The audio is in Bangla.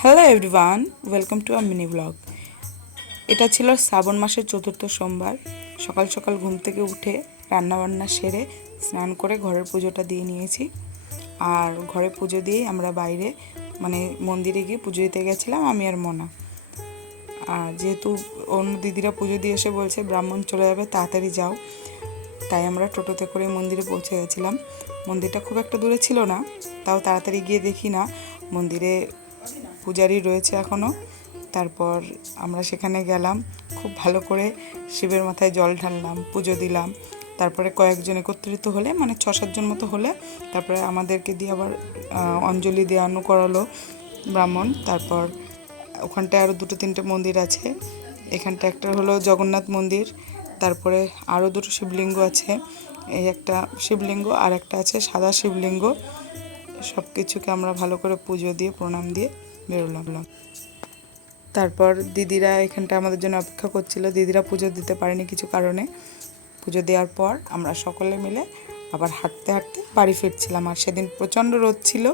Hello everyone, welcome to a mini blog. এটা ছিল শ্রাবণ মাসের চতুর্থ সোমবার। সকাল সকাল ঘুম থেকে উঠে রান্নাবান্না সেরে স্নান করে ঘরের পুজোটা দিয়ে নিয়েছি। আর ঘরে পুজো দিয়ে আমরা বাইরে মন্দিরে গিয়ে পুজো দিতে গেছিলাম আমি আর মোনা। আর যেহেতু অন্য দিদিরা পুজো দিয়ে এসে বলছে ব্রাহ্মণ চলে যাবে, তাড়াতাড়ি যাও, তাই আমরা টোটোতে করে মন্দিরে পৌঁছে গেছিলাম। মন্দিরটা খুব একটা দূরে ছিল না, তাও তাড়াতাড়ি গিয়ে দেখি না মন্দিরে পূজারি রয়েছে এখনও। তারপর আমরা সেখানে গেলাম, খুব ভালো করে শিবের মাথায় জল ঢাললাম, পুজো দিলাম। তারপরে কয়েকজন একত্রিত হলে 6-7 জন মতো হলে তারপরে আমাদেরকে দিয়ে আবার অঞ্জলি দেওয়ানো করালো ব্রাহ্মণ। তারপর ওখানটায় আরও 2-3টে মন্দির আছে। এখানটা একটা হলো জগন্নাথ মন্দির, তারপরে আরও 2টো শিবলিঙ্গ আছে। এই একটা শিবলিঙ্গ আর একটা আছে সাদা শিবলিঙ্গ। সব কিছুকে আমরা ভালো করে পুজো দিয়ে প্রণাম দিয়ে বেরোলাম। তারপর দিদিরা এখানটা আমাদের জন্য অপেক্ষা করছিল। দিদিরা পুজো দিতে পারেনি কিছু কারণে। পুজো দেওয়ার পর আমরা সকলে মিলে আবার হাঁটতে হাঁটতে বাড়ি ফিরছিলাম। আর সেদিন প্রচণ্ড রোদ ছিল।